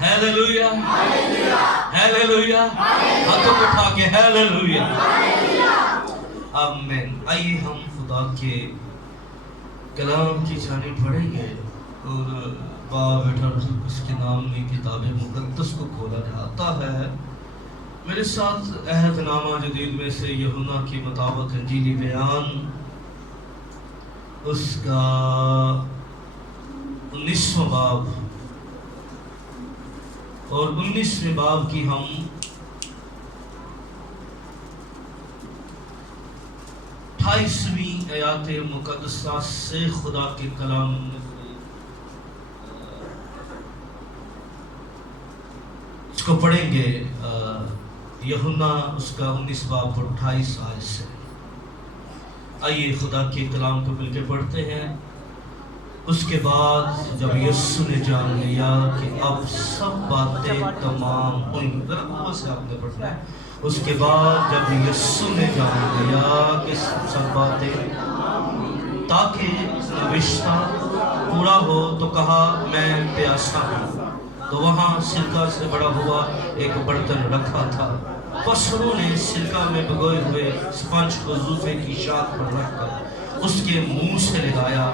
Hallelujah hallelujah, ہاتھوں کو اٹھا کے ہیلیلویا آمین۔ آئیے ہم خدا کے کلام کی جانب پڑھیں گے، اور باپ بیٹا اس کے نام میں کتاب مقدس کو کھولا جاتا ہے۔ میرے ساتھ عہد نامہ جدید میں سے یوحنا کے مطابق انجیلی بیان اس کا 19واں باب، اور 19ویں باب کی ہم 28ویں آیات مقدسہ سے خدا کے کلام میں سے اس کو پڑھیں گے۔ یوحنا اس کا 19 باب اور 28 آیت سے۔ آئیے خدا کے کلام کو مل کے پڑھتے ہیں۔ اس کے بعد جب یسوع نے جان لیا کہ اب سب باتیں تمام ہوئیں، ذرا سے آپ نے پڑھنا ہے۔ اس کے بعد جب یسوع نے جان لیا کہ سب باتیں تاکہ نوشتہ پورا ہو تو کہا میں پیاسا ہوں۔ تو وہاں سرکہ سے بڑا ہوا ایک برتن رکھا تھا، پس انہوں نے سرکہ میں بھگوئے ہوئے اسپنج کو زوفے کی شاخ پر رکھ کر اس کے منہ سے لگایا۔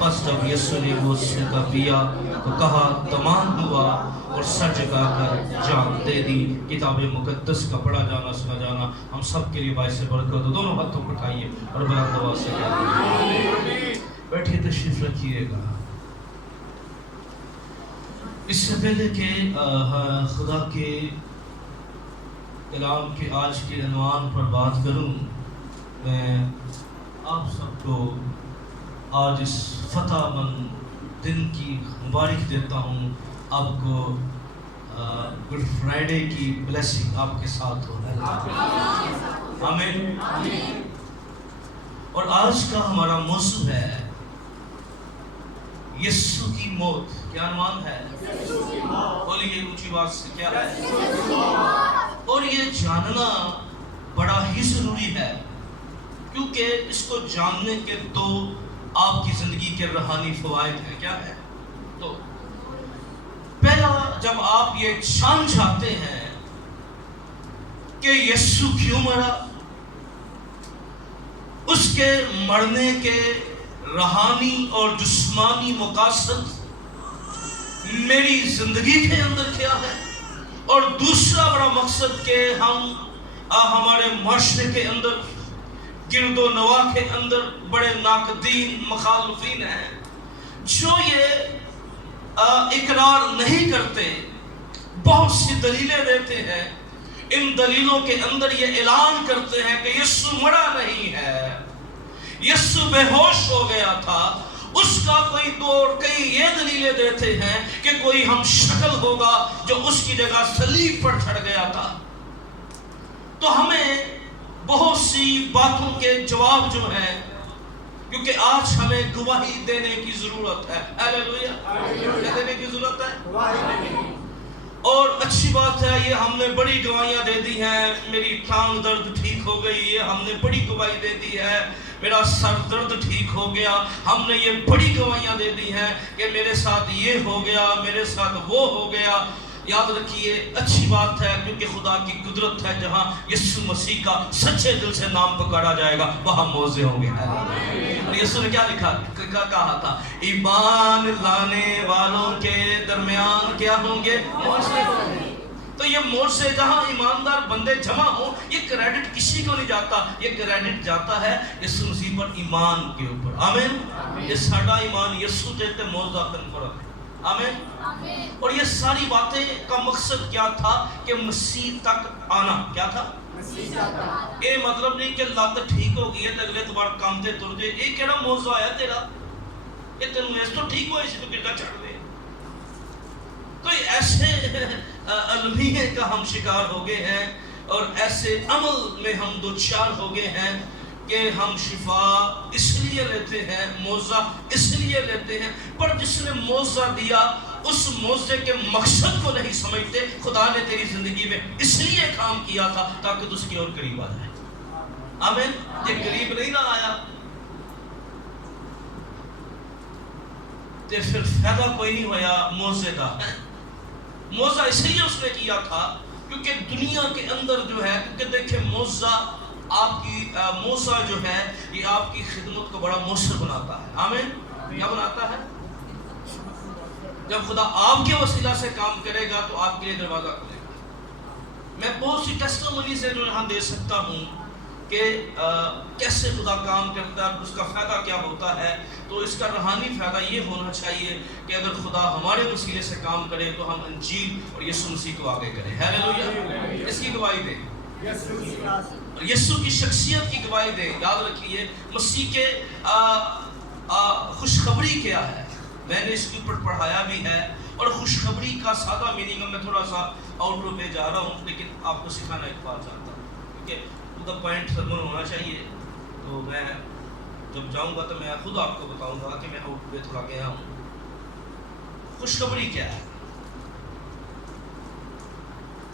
پس جب یسوع نے وہ سرکہ پیا تو کہا تمام ہوا، اور سر جھکا کر جان دے دی۔ کتاب مقدس کا پڑھا جانا سنا جانا ہم سب کے لیے باعث برکت ہو۔ دونوں ہاتھوں کو اٹھائیے اور بلند آواز سے کہیے۔ بیٹھیے، تشریف رکھیے گا۔ اس سے پہلے کہ خدا کے کلام کے آج کے عنوان پر بات کروں، میں آپ سب کو آج اس فتح مند دن کی مبارک دیتا ہوں۔ آپ کو گڈ فرائیڈے کی بلیسنگ آپ کے ساتھ ہو۔ آمین۔ اور آج کا ہمارا موضوع ہے یسوع کی موت۔ کیا عنوان ہے؟ بولیے اونچی بات سے، کیا ہے؟ اور یہ جاننا بڑا ہی ضروری ہے، کیونکہ اس کو جاننے کے دو آپ کی زندگی کے روحانی فوائد ہیں۔ کیا ہے؟ تو پہلا، جب آپ یہ جان جاتے ہیں کہ یسوع کیوں مرا، اس کے مرنے کے روحانی اور جسمانی مقاصد میری زندگی کے اندر کیا ہے، اور دوسرا بڑا مقصد کہ ہم ہمارے معاشرے کے اندر، گرد و نواح کے اندر بڑے ناقدین مخالفین ہیں جو یہ اقرار نہیں کرتے، بہت سی دلیلیں دیتے ہیں، ان دلیلوں کے اندر یہ اعلان کرتے ہیں کہ یسوع مرا نہیں ہے، یسوع بے ہوش ہو گیا تھا۔ اس کا کوئی دور کئی یہ دلیلیں دیتے ہیں کہ کوئی ہم شکل ہوگا جو اس کی جگہ صلیب پر چڑھ گیا تھا۔ تو ہمیں بہت سی باتوں کے جواب جو ہیں، کیونکہ آج ہمیں گواہی دینے کی ضرورت ہے۔ ہیلیلویا، کیا دینے کی ضرورت ہے؟ اور اچھی بات ہے، یہ ہم نے بڑی گواہیاں دے دی ہیں۔ میری ٹانگ درد ٹھیک ہو گئی، یہ ہم نے بڑی گواہی دے دی ہے۔ میرا سر درد ٹھیک ہو گیا، ہم نے یہ بڑی گواہیاں دے دی ہیں کہ میرے ساتھ یہ ہو گیا، میرے ساتھ وہ ہو گیا۔ یاد رکھیے، اچھی بات ہے، کیونکہ خدا کی قدرت ہے، جہاں یسوع مسیح کا سچے دل سے نام پکارا جائے گا وہاں موعظے ہوں گے۔ اور یسوع نے کیا کہا تھا؟ ایمان لانے والوں کے درمیان کیا ہوں گے؟ موعظے ہوں گے۔ تو یہ موعظے جہاں ایماندار بندے جمع ہوں، یہ کریڈٹ کسی کو نہیں جاتا، یہ کریڈٹ جاتا ہے یسوع مسیح پر ایمان کے اوپر۔ آمین۔ یہ ساڈا ایمان یسوع جیتے موعظہ کنفرم ہے۔ آمین۔ اور یہ ساری باتیں کا مقصد کیا تھا؟ کہ مسیح تک آنا۔ کیا تھا؟ یہ مطلب نہیں کہ لت ٹھیک ہو گئی ہے تو اگلے اتوار کام تے تر جائے۔ یہ کہڑا موعظہ آیا تیرا؟ یہ تینوں اس تو ٹھیک ہوئے، اسی تو گردا چڑھ دے۔ کوئی ایسے المیہ کا ہم شکار ہو گئے ہیں، اور ایسے عمل میں ہم دوچار ہو گئے ہیں کہ ہم شفا اس لیے لیتے ہیں، معجزہ اس لیے لیتے ہیں، پر جس نے معجزہ دیا اس معجزے کے مقصد کو نہیں سمجھتے۔ خدا نے تیری زندگی میں اس لیے کام کیا تھا تاکہ تو اس کی اور قریب آ جائے۔ آمین۔ یہ قریب نہیں نہ آیا تو پھر فائدہ کوئی نہیں ہویا معجزے کا۔ موضع اس لیے اس نے کیا تھا کیونکہ دنیا کے اندر جو ہے، کیونکہ دیکھیں موضع آپ کی موسیٰ جو ہے یہ آپ کی خدمت کو بڑا مؤثر بناتا ہے. آمین. کیا بناتا ہے؟ جب خدا آپ کے وسیلہ سے کام کرے گا تو آپ کے لیے دروازہ کھلے گا. میں بہت سی ٹیسٹیمونی سے جو یہاں دے سکتا ہوں کہ کیسے خدا کام کرتا ہے، اس کا فائدہ کیا ہوتا ہے. تو اس کا روحانی فائدہ یہ ہونا چاہیے کہ اگر خدا ہمارے وسیلے سے کام کرے تو ہم انجیل اور یسوع مسیح کو آگے کریں. ہیلیلویا. اس کی گواہی دیں اور یسوع کی شخصیت کی گواہی دیں. یاد رکھیے مسیح کے خوشخبری کیا ہے، میں نے اس کے اوپر پڑھایا بھی ہے. اور خوشخبری کا سادہ میننگ میں تھوڑا سا آؤٹ رو پہ جا رہا ہوں، لیکن آپ کو سکھانا ایک بات چاہتا ہوں کیونکہ خدا پوائنٹ سرمن ہونا چاہیے. تو میں جب جاؤں گا تو میں خود آپ کو بتاؤں گا کہ میں آؤٹ پہ تھوڑا گیا ہوں. خوشخبری کیا ہے؟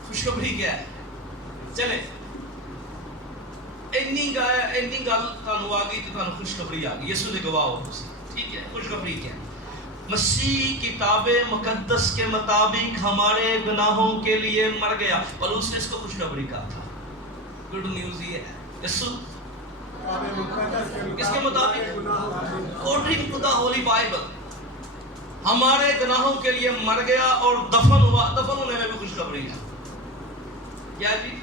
خوشخبری کیا ہے؟ چلے اینی گل تانوں آ گئی تو تانوں خوشخبری آ گئی. یسوع نے گواہ ہو تسی. ٹھیک ہے. خوشخبری کیا ہے؟ مسیح کتاب مقدس کے مطابق ہمارے گناہوں کے لیے مر گیا. پولس نے اس کو خوشخبری کہا تھا. گڈ نیوز یہ ہے یسوع اس کے مطابق according to the holy Bible ہمارے گناہوں کے لیے مر گیا اور دفن ہوا. دفن ہونے میں بھی خوشخبری ہے. کیا جی؟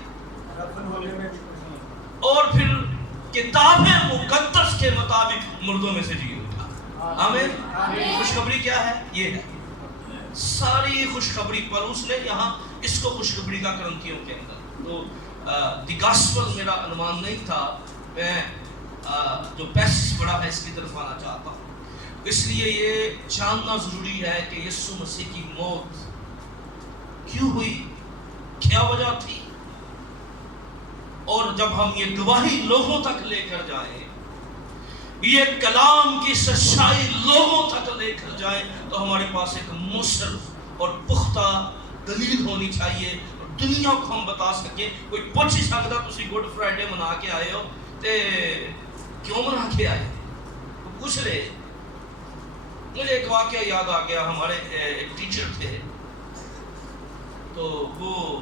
دفن ہونے میں بھی. اور پھر کتاب مقدس کے مطابق مردوں میں سے جی اٹھا. آمین. خوشخبری کیا ہے؟ یہ ہے ساری خوشخبری. پولس نے یہاں اس کو خوشخبری کا کرنتھیوں کے اندر. تو دی گاسپل میرا عنوان نہیں تھا. میں جو پیسج پڑھا ہے اس کی طرف آنا چاہتا ہوں. اس لیے یہ جاننا ضروری ہے کہ یسوع مسیح کی موت کیوں ہوئی، کیا وجہ تھی. اور جب ہم یہ گواہی لوگوں تک لے کر جائیں، یہ کلام کی سچائی لوگوں تک لے کر جائیں، تو ہمارے پاس ایک مؤثر اور پختہ دلیل ہونی چاہیے اور دنیا کو ہم بتا سکیں. کوئی پوچھ ہی سکتا تسی گڈ فرائیڈے منا کے آئے ہو تے کیوں منا کے آئے؟ پوچھ لے. مجھے ایک واقعہ یاد آ گیا. ہمارے ایک ٹیچر تھے، تو وہ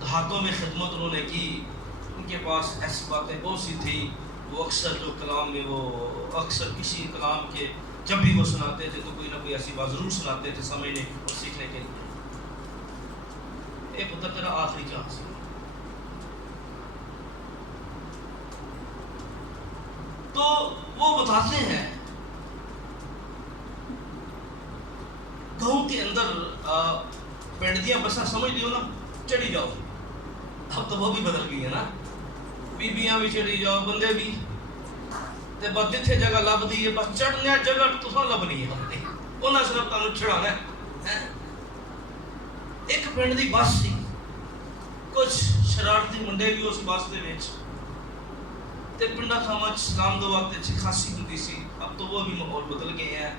دیہاتوں میں خدمت انہوں نے کی. ان کے پاس ایسی باتیں بہت سی تھی. وہ اکثر جو کلام میں وہ اکثر کسی کلام کے جب بھی وہ سناتے تھے تو کوئی نہ کوئی ایسی بات ضرور سناتے تھے سمجھنے اور سیکھنے کے لیے. ایک ہوتا تیرا آخری چانس. تو وہ بتاتے ہیں گاؤں کے اندر پنڈیاں بساں سمجھ لیو نا، چڑھی جاؤ. اب تو وہ بھی بدل گئی ہے نا. بیبیاں بھی چڑھی جاؤ، بندے بھی. تے بس جتھے جگہ لب دی ہے بس چڑھنے جگہ تساں لبنی ہے. انہاں صرف تانوں چڑھانا ہے. ایک پنڈ دی بس سی، کچھ شرارتی منڈے بھی اس بس دے وچ. تے پنڈا تھاواں سلام دعا تے اچھی خاصی ہوندی سی. اب تو وہ بھی ماحول بدل گئے ہیں،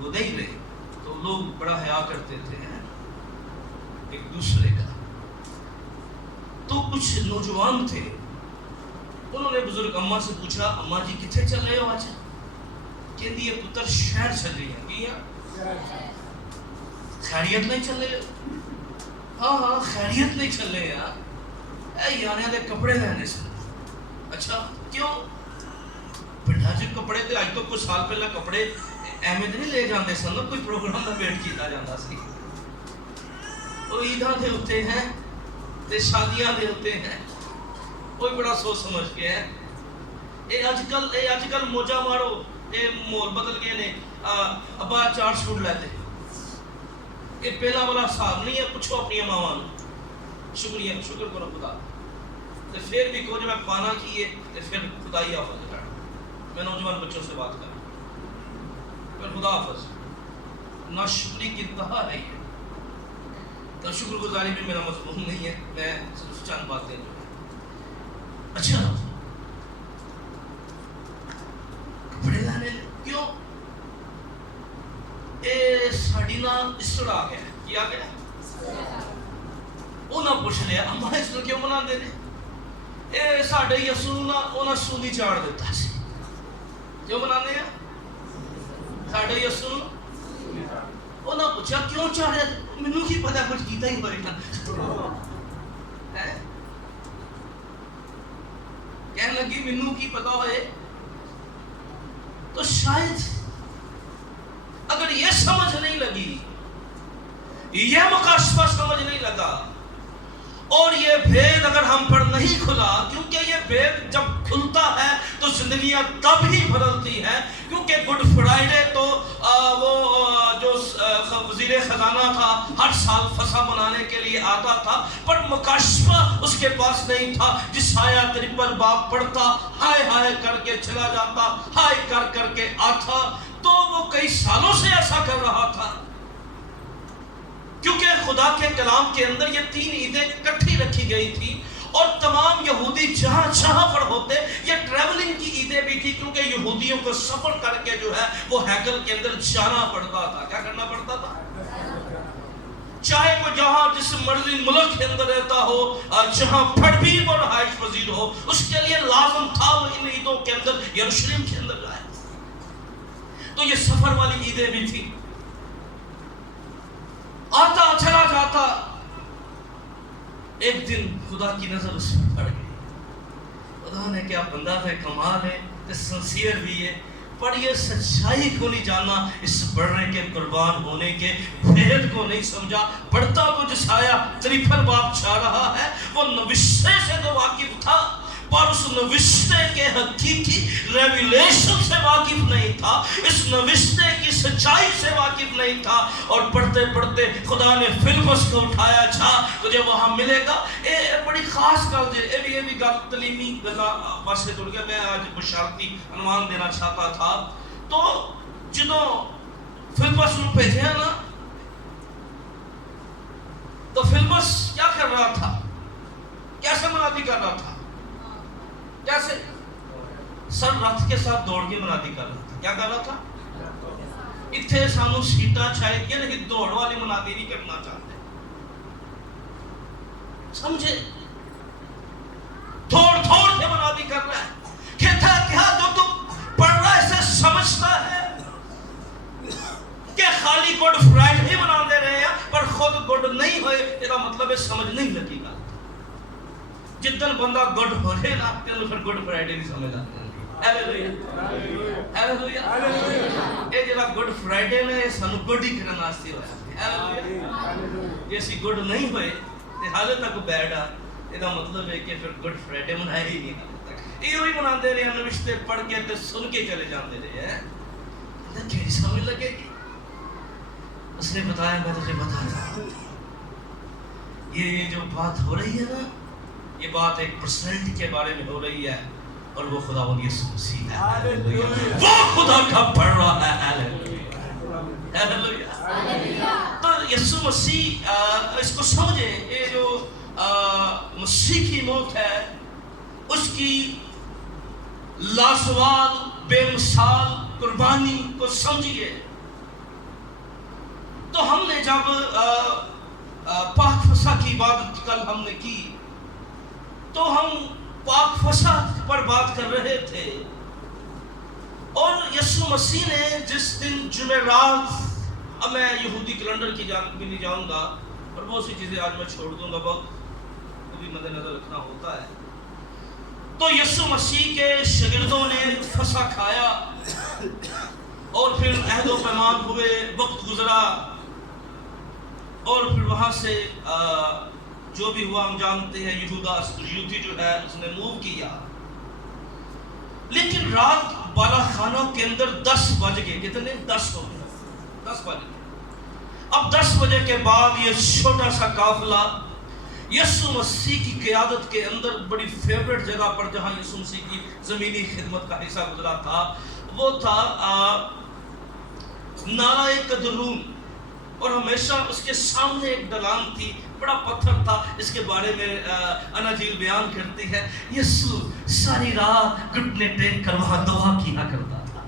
وہ نہیں رہے. تو لوگ بڑا حیا کرتے تھے ایک دوسرے کا. تو کچھ نوجوان تھے، انہوں نے بزرگ اماں سے پوچھا اماں جی کتنے چل رہے ہو آج؟ کہندی ہے پتر شہر چل رہی ہیں. کیا خیریت نہیں چل رہے؟ ہاں خیریت نہیں چل رہے ہیں. اے یانے دے کپڑے لینے سے. اچھا کیوں؟ پنڈا جو کپڑے تے اج تو کچھ سال پہلا کپڑے احمد نہیں لے جاندے سن، کوئی پروگرام دا ویٹ کیتا جاندا سی. وہ عیداں دے ہوتے ہیں تے شادیاں دے ہوتے ہیں، کوئی بڑا سوچ سمجھ کے ہے. اے اج کل موجہ مارو، اے مول بدل گئے نے. ابا 4 سوٹ لے دے. اے پہلا والا حساب نہیں ہے. پوچھو اپنی ماواں نوں. شکر کرو خدا. تے پھر بھی کچھ میں پانا کیے تے پھر خدائی حافظ کر. میں نوجوان بچوں سے بات کروں، پھر خدا حافظ. ناشکری کی انتہا ہے یہ. تو شکر گزاری بھی میرا مضمون نہیں ہے، میں صرف چند باتیں جو ہیں. اچھا کپڑے لانے کیوں؟ اے ساڑی نا اسڑ آ گیا. کیا آ گیا؟ وہ نہ پوچھ لیا اماں اس کو کیوں منا دے. اے ساڑے یسوع نا انہاں سونی چاڑ دیتا سی. کیوں منانے ہیں؟ ساڑے یسوع انہاں پوچھا کیوں چاہ رہے؟ مینوں کی پتہ کچھ کیتا ہی ہوئے نا. کہنے لگی مینوں کی پتہ ہوئے. تو شاید اگر یہ سمجھ نہیں لگی، یہ مکاشفہ سمجھ نہیں لگا، اور یہ بھید اگر ہم پر نہیں کھلا، کیونکہ یہ بھید جب کھلتا ہے تو زندگیاں تب ہی بدلتی ہیں. کیونکہ گڈ فرائیڈے تو وہ جو وزیر خزانہ تھا ہر سال فسح منانے کے لیے آتا تھا، پر مکاشفہ اس کے پاس نہیں تھا. جس آیا 53 باب پڑھتا، ہائے ہائے کر کے چلا جاتا، ہائے کر کے آتا. تو وہ کئی سالوں سے ایسا کر رہا تھا، کیونکہ خدا کے کلام کے اندر یہ 3 عیدیں اکٹھی رکھی گئی تھی، اور تمام یہودی جہاں پر ہوتے. یہ ٹریولنگ کی عیدیں بھی تھی، کیونکہ یہودیوں کو سفر کر کے جو ہے وہ ہیکل کے اندر جانا پڑتا تھا. کیا کرنا پڑتا تھا؟ چاہے وہ جہاں جس مرضی ملک کے اندر رہتا ہو، جہاں پھڑبیر اور رہائش پذیر ہو، اس کے لیے لازم تھا وہ ان عیدوں کے اندر یروشلم کے اندر جائے. تو یہ سفر والی عیدیں بھی تھی. آتا چلا جاتا. ایک دن خدا کی نظر اس پر پڑ گئی. خدا نے کیا بندہ ہے، کمال ہے، سنسیئر بھی ہے، پر یہ سچائی کو نہیں جانا، اس بڑھنے کے قربان ہونے کے بھید کو نہیں سمجھا. پڑھتا تو جس آیا 53 باب چاہ رہا ہے، وہ نوشتے سے تو واقف تھا، پر اس نوشتے کے حقیقی ریویلیشن سے واقف نہیں تھا، اس نوشتے کی سچائی سے واقف نہیں تھا. اور پڑھتے پڑھتے خدا نے فلپس کو اٹھایا. جا تجھے وہاں ملے گا. بڑی خاص گل جی، یہ بھی گل تعلیمی گلاں پاسے ٹر گیا. میں آج بشارتی عنوان دینا چاہتا تھا. تو جدوں فلپس نو بھیجیا نا، تو فلپس کیا کر رہا تھا؟ کیسے منادی کر رہا تھا؟ کیسے؟ سر رتھ کے ساتھ دوڑ کے منادی کر رہا تھا. کیا کر رہا تھا؟ اتنے سانو سیٹاں چاہیے، لیکن دوڑ والی منادی نہیں کرنا چاہتے. سمجھے؟ دوڑ کے منادی کر رہا ہے. کہتا ہے کیا جو تم پڑھ رہا ہے اسے سمجھتا ہے کہ خالی گڈ فرائیڈے ہی منا دے رہے ہیں، پر خود گڈ نہیں ہوئے. یہ مطلب ہے سمجھ نہیں لگی گا. جتن بندہ گڈ ہو رہے نا، پھر گڈ فرائیڈے نہیں سمجھ آتے. یہ جڑا گڈ فرائیڈے نے سانو گڈ ہی کرن واسطے ہویا. جے اسی گڈ نہیں ہوئے تے حالے تک بیڈ آ، یہ مطلب ہے کہ پھر گڈ فرائیڈے منایا ہی نہیں حالے تک. یہ بھی مناندے رہے ہیں، نوشتے پڑھ کے تے سن کے چلے جاندے رہے ہیں. کیڑی سمجھ لگے گی؟ اس نے بتایا، میں تجھے بتایا یہ جو بات ہو رہی ہے نا، یہ بات ایک پرسنالٹی کے بارے میں ہو رہی ہے، اور وہ خداوند یسوع مسیح ہے. وہ خدا کا پڑھ رہا ہے. تو یسوع مسیح اس کو سمجھیں. یہ جو مسیح کی موت ہے، اس کی لازوال بے مثال قربانی کو سمجھیے. تو ہم نے جب پاک فسح کی عبادت کل ہم نے کی، تو ہم پاک فسح پر بات کر رہے تھے. اور یسوع مسیح نے جس دن جمعرات، اب میں یہودی کیلنڈر کی جانب بھی نہیں جاؤں گا، اور بہت سی چیزیں آج میں چھوڑ دوں گا، بہت کو بھی مد نظر رکھنا ہوتا ہے. تو یسوع مسیح کے شاگردوں نے فسح کھایا، اور پھر عہد و پیمان ہوئے، وقت گزرا، اور پھر وہاں سے جو بھی ہوا ہم جانتے ہیں. یہودا اسکریوتی جو ہے اس نے موو کیا. لیکن رات بالا خانہ کے اندر 10 بج گئے. کتنے؟ 10 ہو گئے. 10 بج گئے. اب 10 بجے کے بعد یہ چھوٹا سا قافلہ یسوع مسیح کی قیادت کے اندر بڑی فیوریٹ جگہ پر، جہاں یسوع مسیح کی زمینی خدمت کا حصہ گزرا تھا، وہ تھا نالہ قدرون. اور ہمیشہ اس کے سامنے ایک ڈلان تھی، بڑا پتھر تھا. اس کے بارے میں اناجیل بیان کرتی ہے، یسوع ساری رات گھٹنے ٹیک کر وہاں دعا کیا کرتا تھا.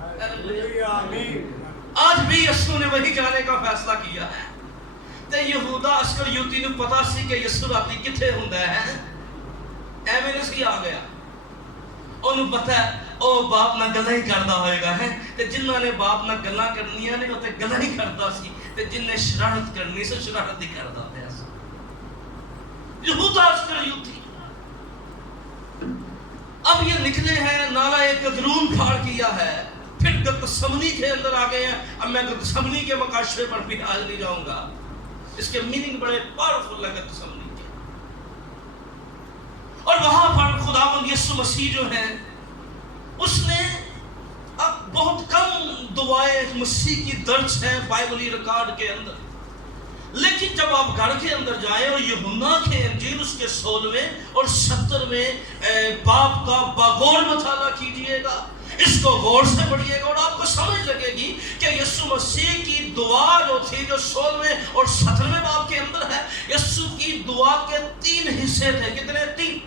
آج بھی یسوع نے وہی جانے کا فیصلہ کیا ہے. تے یہودا اسکریوتی نو پتا سی کہ یسوع راتی کتھے ہوندا ہے. ایویں نہیں آ گیا. انہوں پتہ ہے او باپ نہ گلاں ہی کردا ہوئے گا ہے، تے جنہاں نے باپ نہ گلاں کرنیاں نے او تے گلاں ہی کردا سی. تے جن نے شرارت کرنی سے شرارت ہی کردا ہے یہود آج کر یہودی اب یہ نکلے ہیں نالہ قدرون پھاڑ کیا ہے پھر گتسمنی کے اندر آ گئے ہیں اب میں گتسمنی کے مقاشرے پر بھی آج نہیں جاؤں گا اس کے میننگ بڑے پاورفل ہے گتسمنی کے اور وہاں پر خداوند یسوع مسیح جو ہے اس نے اب بہت کم دعائیں مسیح کی درج ہیں بائبلی ریکارڈ کے اندر لیکن جب آپ گھر کے اندر جائیں اور یوحنا کے انجیل اس کے 16ویں اور 17ویں باب کا باغور مطالعہ کیجئے گا اس کو غور سے پڑھیے گا اور آپ کو سمجھ لگے گی کہ یسوع مسیح کی دعا جو تھی جو 16ویں اور 17ویں باب کے اندر ہے یسوع کی دعا کے 3 حصے تھے کتنے 3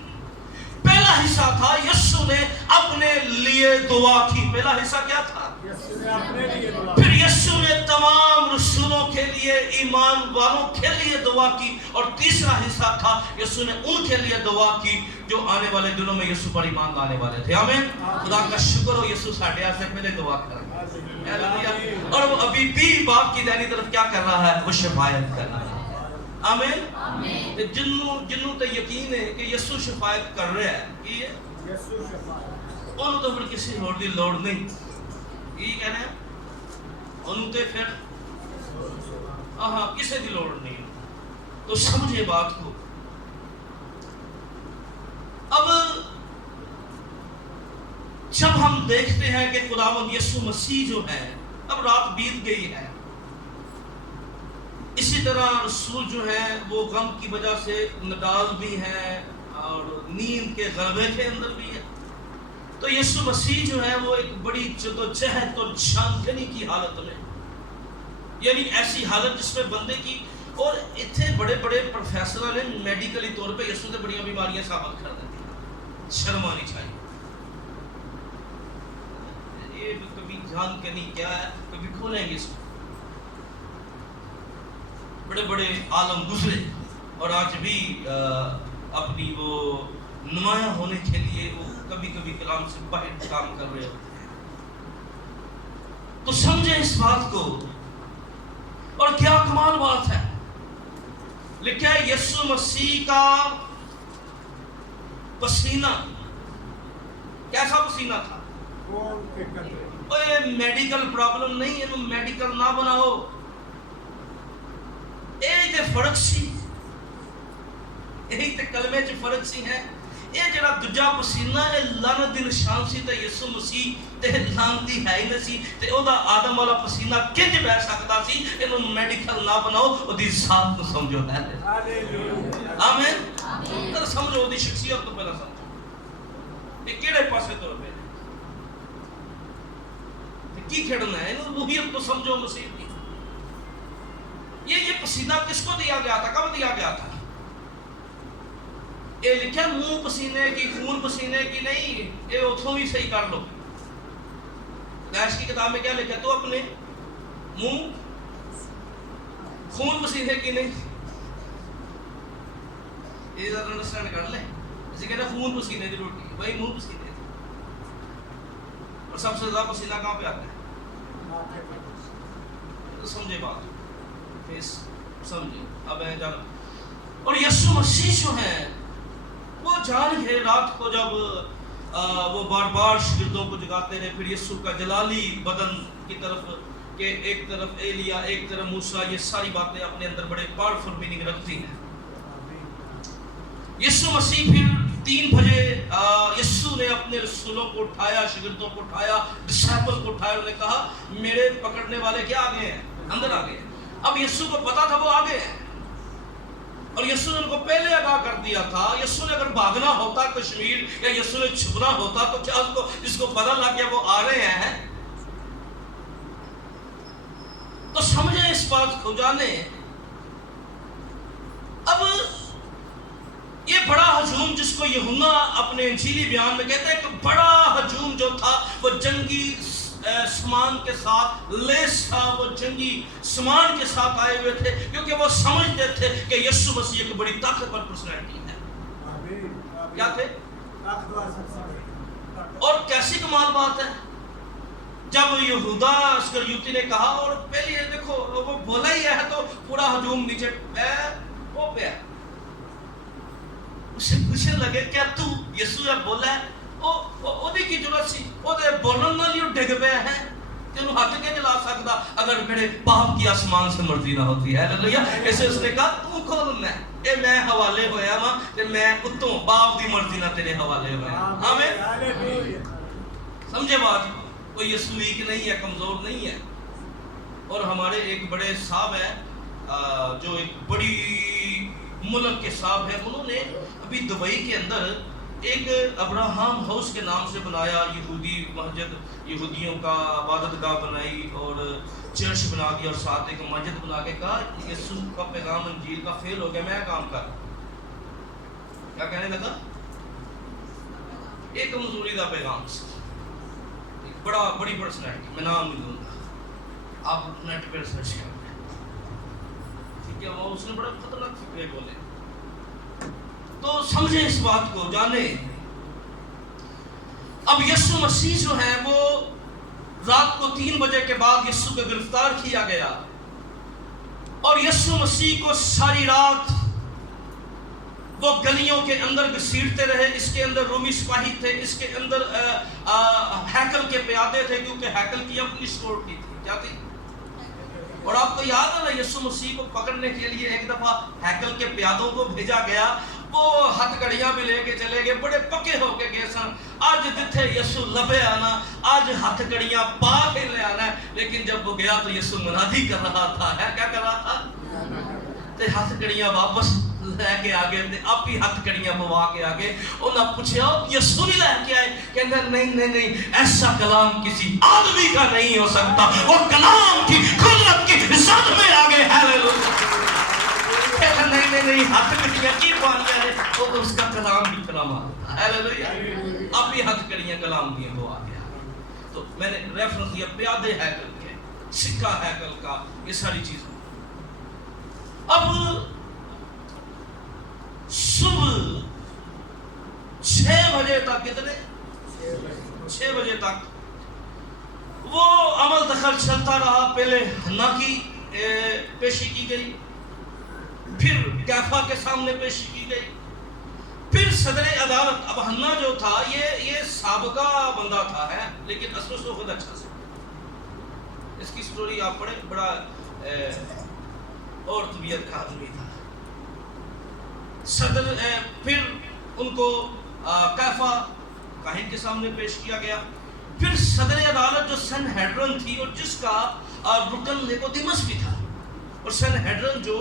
پہلا حصہ تھا یسوع نے اپنے لیے دعا کی پہلا حصہ کیا تھا پھر یسوع نے تمام رسولوں کے لیے ایمان والوں کے لیے دعا کی اور تیسرا حصہ تھا یسوع نے ان کے لیے دعا کی جو آنے والے دنوں میں یسوع پر ایمان لانے والے تھے آمین خدا کا شکر ہو یسوع ساڑھے سے پہلے دعا کر رہا ہے اور وہ ابھی بھی باپ کی دینی طرف کیا کر رہا ہے وہ شفاعت کر رہا ہے آمین جنوں تے یقین ہے کہ یسوع شفاعت کر رہا ہے یہ انہوں تو پھر کسی اور دی لوڑ نہیں یہ کہنا ہے انہوں تے پھر کسی دی لوڑ نہیں تو سمجھے بات کو اب جب ہم دیکھتے ہیں کہ خداوند یسوع مسیح جو ہے اب رات بیت گئی ہے اسی طرح رسول جو ہیں وہ غم کی وجہ سے نڈال بھی ہیں اور نیند کے غلبے کے اندر بھی ہے تو یسوع مسیح جو ہے وہ ایک بڑی جدوجہد اور جانکنی کی حالت میں یعنی ایسی حالت جس میں بندے کی اور اتنے بڑے بڑے پروفیسروں نے میڈیکلی طور پہ یسوع سے بڑی بیماریاں ثابت کر دیتی ہیں شرم آنی چاہیے یہ کبھی جانکنی کیا ہے کبھی کھولیں گے اس کو بڑے بڑے عالم گزرے اور آج بھی اپنی وہ نمایاں ہونے کے لیے وہ کبھی کبھی کلام سے باہر کام کر رہے ہوتے ہیں تو سمجھیں اس بات کو اور کیا کمال بات ہے لکھا ہے یسوع مسیح کا پسینہ کیسا پسینہ تھا میڈیکل پرابلم نہیں ہے میڈیکل نہ بناؤ یہ فرق سی یہی تے کلمے چ فرق سی ہے یہ جڑا دجا پسینہ ہے لعنت دی نشان سی تے یسوع مسیح تے لعنتی ہے ہی نہیں سی تے او دا آدم والا پسینہ کنج بہ سکدا سی اینو میڈیکل نہ بناؤ او دی ذات کو سمجھو ہے ہاللیلویہ آمین تے سمجھو او دی شخصیت تو پہلا سمجھو یہ کیڑے پاسے تو پہ کی کھڑنا ہے اینو روحیت کو سمجھو مسیح کی یہ پسینہ کس کو دیا گیا تھا کب دیا گیا تھا یہ لکھا منہ پسینے کی خون پسینے کی نہیں یہ اتھوں بھی صحیح کر لو داعش کی کتاب میں کیا لکھا تو اپنے منہ خون پسینے کی نہیں یہ ذرا انڈرسٹینڈ کر لیں اسی کہنا خون پسینے کی روٹی وہی منہ پسینے کی اور سب سے زیادہ پسینہ کہاں پہ آتا ہے تو سمجھے بات سمجھے اب ہے جانا اور یسوع مسیح جو ہے وہ جان گئے رات کو جب وہ بار بار شاگردوں کو جگاتے رہے پھر یسوع کا جلالی بدن کی طرف کہ ایک طرف ایلیا ایک طرف موسیٰ یہ ساری باتیں اپنے اندر بڑے پاورفل میننگ رکھتی ہیں یسوع مسیح پھر 3 بجے یسوع نے اپنے رسولوں کو اٹھایا شاگردوں کو اٹھایا ڈسائپل کو اٹھایا انہوں نے کہا میرے پکڑنے والے کیا آگے ہیں اندر آگے ہیں اب یسوع کو پتا تھا وہ آگے ہیں اور یسوع نے ان کو پہلے آگاہ کر دیا تھا یسوع نے اگر بھاگنا ہوتا کشمیر یا یسوع نے چھپنا ہوتا تو کیا اس کو پتا لگ گیا وہ آ رہے ہیں تو سمجھیں اس بات کو جانیں اب یہ بڑا ہجوم جس کو یوحنا اپنے انجیلی بیان میں کہتا ہے کہ بڑا ہجوم جو تھا وہ جنگی سامان کے ساتھ لیس تھا وہ جنگی سامان کے ساتھ آئے ہوئے تھے کیونکہ وہ سمجھتے تھے کہ یسوع مسیح ایک بڑی طاقتور پرسنالٹی ہے کیا تھے اور کیسی کمال بات ہے جب یہودا اسکریوتی نے کہا، اور پہلے دیکھو وہ بولا ہی ہے تو پورا ہجوم نیچے ہو گیا، اسے پوچھنے لگے کیا تو یسوع ہے بولا ہے؟ وہ کی ضرورت سی، وہ بولن نال ہی ڈگ پیا ہے، تینوں ہاتھ کے چلا سکتا اگر میرے باپ کی آسمان سے مرضی نہ ہوتی ہے۔ ہاللیلویہ۔ اسے اس نے کہا تو کھولنا ہے، میں حوالے ہویا وا تے میں اتوں باپ دی مرضی نہ تیرے حوالے ہویا۔ آمین۔ سمجھے بات؟ کوئی یسوع ویک نہیں ہے، کمزور نہیں ہے۔ اور ہمارے ایک بڑے صاحب ہیں جو ایک بڑی ملک کے صاحب ہیں، انہوں نے ابھی دبئی کے اندر ایک ابراہم ہاؤس کے نام سے بنایا، یہودی مسجد، یہودیوں کا عبادت گاہ بنائی اور چرچ بنا دیا، اور ساتھ ایک مسجد بنا کے کہا یسوع کا پیغام انجیل کا فیل ہو گیا، میں کام کر کیا کہنے لگا؟ ایک کمزوری کا پیغام، ایک بڑی پرسنالٹی، میں نام نہیں دوں گا، آپ نیٹ پہ ریسرچ کریں، ٹھیک ہے؟ وہ اس نے بڑا خطرناک فکرے بولے۔ تو سمجھیں اس بات کو، جانیں اب یسوع مسیح جو ہے وہ رات کو 3 بجے کے بعد یسوع کو گرفتار کیا گیا، اور یسوع مسیح کو ساری رات وہ گلیوں کے اندر گھسیٹتے رہے۔ اس کے اندر رومی سپاہی تھے، اس کے اندر ہیکل کے پیادے تھے، کیونکہ ہیکل کی اپنی سیکورٹی تھی، کیا تھی؟ اور آپ کو یاد ہے نا یسوع مسیح کو پکڑنے کے لیے ایک دفعہ ہیکل کے پیادوں کو بھیجا گیا، وہ ہتھ کڑیاں بھی لے کے چلے گئے، بڑے پکے ہو کے گئے سن، آج جتھے یسوع لبے آنا، آج ہتھ کڑیاں پا کے لے آنا ہے۔ لیکن جب وہ گیا تو یسوع منادی کر رہا تھا، ہے کیا کر رہا تھا؟ تے ہتھ کڑیاں واپس لے کے آگے، آپ ہی ہتھ کڑیاں پوا کے آگے۔ انہاں پوچھا یسوع نہیں لے کے آئے؟ کہنا نہیں، ایسا کلام کسی آدمی کا نہیں ہو سکتا، وہ کلام کی قدرت کی ذات میں آگے۔ ہاللیلویہ۔ نہیں، ہاتھ کڑیاں کی پانیاں ہے، وہ تو اس کا کلام بھی کلام آتا ہے۔ ہاللیلویہ۔ اب یہ ہاتھ کڑیاں کلام دیا وہ آ گیا۔ تو میں نے ریفرنس دیا پیادے ہیکل کے، سکہ ہیکل کا، یہ ساری چیزیں۔ اب صبح 6 بجے تک، کتنے 6 بجے تک وہ عمل دخل چلتا رہا۔ پہلے حنا کی پیشی کی گئی، پھر کیفا کے سامنے پیشی کی گئی، پھر صدر عدالت۔ اب حنا جو تھا یہ سابقہ بندہ تھا ہے، لیکن اصل سے خود اچھا سے، اس کی سٹوری آپ پڑھیں، بڑا اور طبیعت کا آدمی تھا۔ صدر پھر ان کو کیفا کاہن کے سامنے پیش کیا گیا، پھر صدر عدالت جو سن ہیڈرن تھی، اور جس کا رکن نیکودیمس بھی تھا، اور سن ہیڈرن جو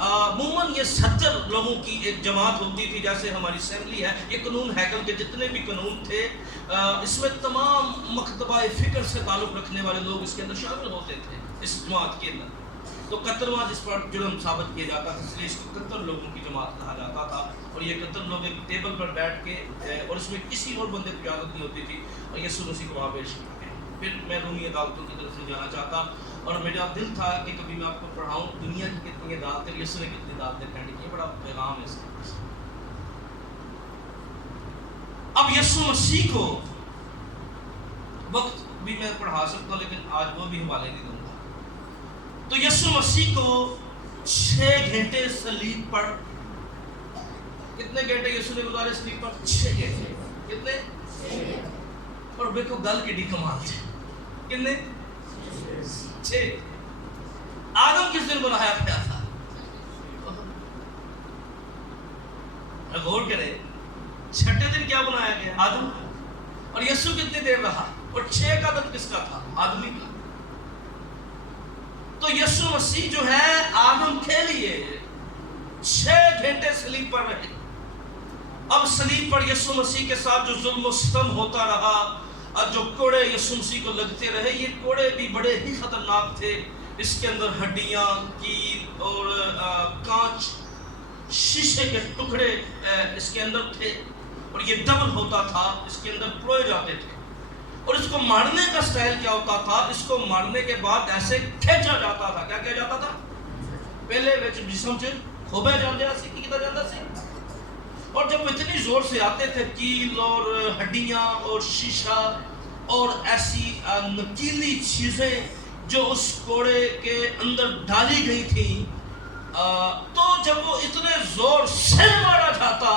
عموماً یہ 70 لوگوں کی ایک جماعت ہوتی تھی، جیسے ہماری اسمبلی ہے، یہ قانون ہیکل کے جتنے بھی قانون تھے، اس میں تمام مکتبہ فکر سے تعلق رکھنے والے لوگ اس کے اندر شامل ہوتے تھے، اس جماعت کے اندر۔ تو 71واں جس پر جرم ثابت کیا جاتا تھا، اس لیے اس کو 71 لوگوں کی جماعت کہا جاتا تھا، اور یہ 71 لوگ ایک ٹیبل پر بیٹھ کے، اور اس میں کسی اور بندے کی اجازت نہیں ہوتی تھی، اور یسوع مسیح کو وہاں پیش کیا گیا۔ پھر میں رومی عدالتوں کی طرف سے جانا چاہتا، اور میرا دل تھا کہ کبھی میں آپ کو پڑھاؤں دنیا کی کتنی عدالتیں، یسوع نے کتنی عدالتیں کھڑی کی، بڑا پیغام ہے اس کے۔ اب یسوع مسیح کو وقت بھی میں پڑھا سکتا ہوں، لیکن آج وہ بھی حوالے نہیں دوں گا۔ تو یسوع مسیح کو 6 گھنٹے صلیب پر، کتنے گھنٹے یسوع نے گزارے صلیب پر؟ 6 گھنٹے۔ کتنے؟ اور دیکھو گل کی کمال تھی، کتنے؟ 6۔ آدم کس دن بنایا گیا تھا؟ غور کرے، 6ٹھے دن کیا بنایا گیا؟ آدم۔ اور یسوع کتنی دیر رہا؟ اور 6 کا دن کس کا تھا؟ آدمی کا۔ تو یسوع مسیح جو ہے آدم کے لیے 6 گھنٹے صلیب پر رہے۔ اب صلیب پر یسوع مسیح کے ساتھ جو ظلم و ستم ہوتا رہا، اور جو کوڑے یسوع مسیح کو لگتے رہے، یہ کوڑے بھی بڑے ہی خطرناک تھے۔ اس کے اندر ہڈیاں، کیل اور کانچ، شیشے کے ٹکڑے اس کے اندر تھے، اور یہ ڈبل ہوتا تھا، اس کے اندر پروئے جاتے تھے۔ اور اس کو مارنے کا سٹائل کیا ہوتا تھا؟ اس کو مارنے کے بعد ایسے کھینچا جاتا تھا۔ کیا کیا جاتا تھا؟ پہلے جسم سے کھوبے جاندے سی، کی کیتا جاتا سی، اور جب اتنی زور سے آتے تھے، کیل اور ہڈیاں اور شیشہ اور ایسی نکیلی چیزیں جو اس کوڑے کے اندر ڈالی گئی تھی، تو جب وہ اتنے زور سے مارا جاتا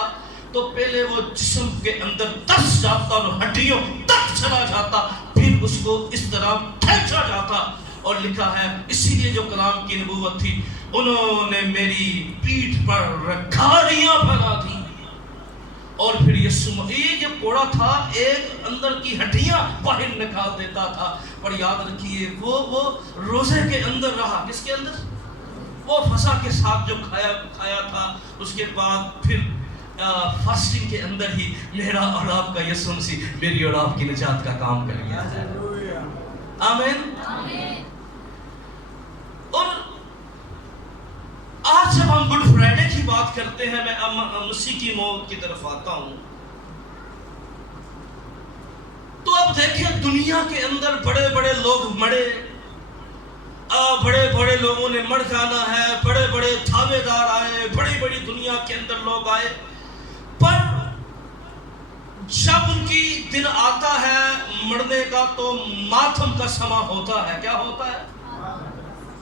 تو پہلے وہ جسم کے اندر دس جاتا اور ہڈیوں تک چلا جاتا، پھر اس کو اس طرح کھینچا جاتا. اور لکھا ہے اسی لیے جو کلام کی نبوت تھی، انہوں نے میری پیٹھ پر رکھاریاں پھیلا دی. اور پھر یہ جو کوڑا تھا ایک اندر کی ہڈیاں باہر نکال دیتا تھا. پر یاد رکھیے وہ روزے کے اندر رہا. کس کے اندر؟ وہ فسح کے ساتھ جو کھایا تھا. اس کے بعد پھر فاسٹنگ کے اندر ہی میرا اور آپ کا یسوع مسیح میری اور آپ کی نجات کا کام کر گیا ہے. آمین. اور آج جب ہم گڈ فرائیڈے کی بات کرتے ہیں، میں مسیح کی موت کی طرف آتا ہوں. تو اب دیکھیں دنیا کے اندر بڑے بڑے لوگ مرے، بڑے بڑے لوگوں نے مر جانا ہے، بڑے بڑے دعوے دار آئے، بڑی بڑی دنیا کے اندر لوگ آئے. پر جب ان کی دن آتا ہے مرنے کا تو ماتم کا سما ہوتا ہے. کیا ہوتا ہے؟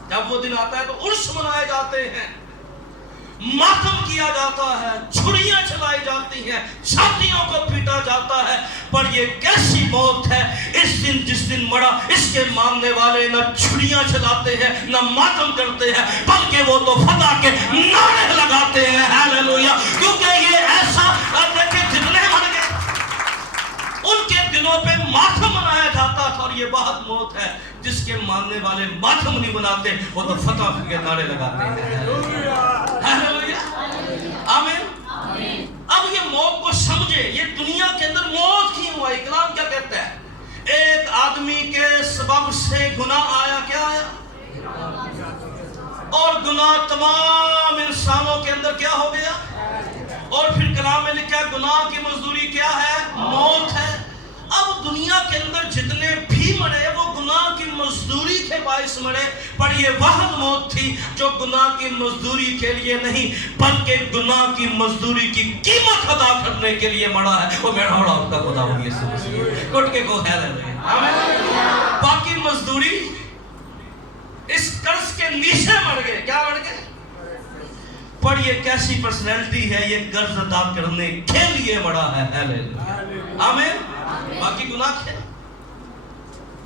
جب وہ دن آتا ہے تو عرس منائے جاتے ہیں، ماتم کیا جاتا ہے، چھریاں چلائی جاتی ہیں، چھاتیوں کو پیٹا جاتا ہے. پر یہ کیسی موت ہے! اس دن جس دن مرا، اس کے ماننے والے نہ چھریاں چلاتے ہیں نہ ماتم کرتے ہیں، بلکہ وہ تو فتح کے نعرے لگاتے ہیں. ہاللویا! کیونکہ یہ ایسا دیکھیں جتنے مر گئے ان کے دنوں پہ ماتم منایا جاتا تھا. اور یہ بہت موت ہے جس کے ماننے والے ماتم نہیں مناتے، وہ تو فتح کے نعرے لگاتے ہیں. ہاللویا! آمین. اب یہ موت کو سمجھے، یہ دنیا کے اندر موت کیوں آئی؟ کلام کیا کہتا ہے؟ ایک آدمی کے سبب سے گناہ آیا. کیا آیا؟ اور گناہ تمام انسانوں کے اندر کیا ہو گیا؟ اور پھر کلام میں لکھا ہے گناہ کی مزدوری کیا ہے؟ موت ہے. اب دنیا کے اندر جتنے بھی مرے وہ گناہ کی مزدوری کے باعث مرے. پر یہ واحد موت تھی جو گناہ کی مزدوری کے لیے نہیں بلکہ گناہ کی مزدوری کی قیمت ادا کرنے کے لیے مرا ہے. وہ میرا اور آپ کا خدا ہو یسوع مسیح. گھٹ کے کو ہے آمین. باقی مزدوری اس قرض کے نیچے مر گئے. کیا مر گئے؟ پر یہ کیسی پرسنالٹی ہے، یہ قرض ادا کرنے کے لیے مرا ہے. آمین. باقی گناہ کیا؟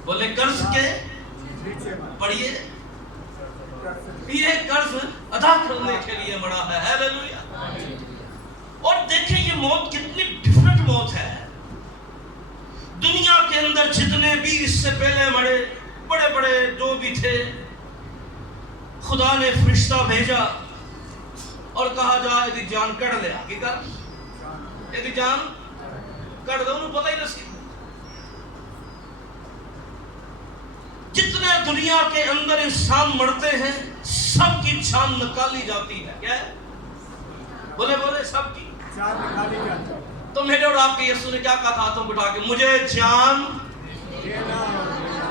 بولے قرض کے پڑھیے، یہ قرض ادا کرنے کے لیے مرا ہے. ہاللویا! اور دیکھیں یہ موت کتنی ڈیفرنٹ موت ہے. دنیا کے اندر جتنے بھی اس سے پہلے مرے، بڑے بڑے جو بھی تھے، خدا نے فرشتہ بھیجا اور کہا جا یہ جان کڑ لے. حقیقت یہ جان کڑ دے، انہوں پتہ ہی نہیں سی. جتنے دنیا کے اندر انسان مرتے ہیں سب کی جان نکالی جاتی ہے. کیا ہے؟ بولے سب کی جان نکالی جاتی ہے. تو میرے اور آپ کے یسوع نے کیا کہا تھا ہاتھوں کو اٹھا کے؟ مجھے جان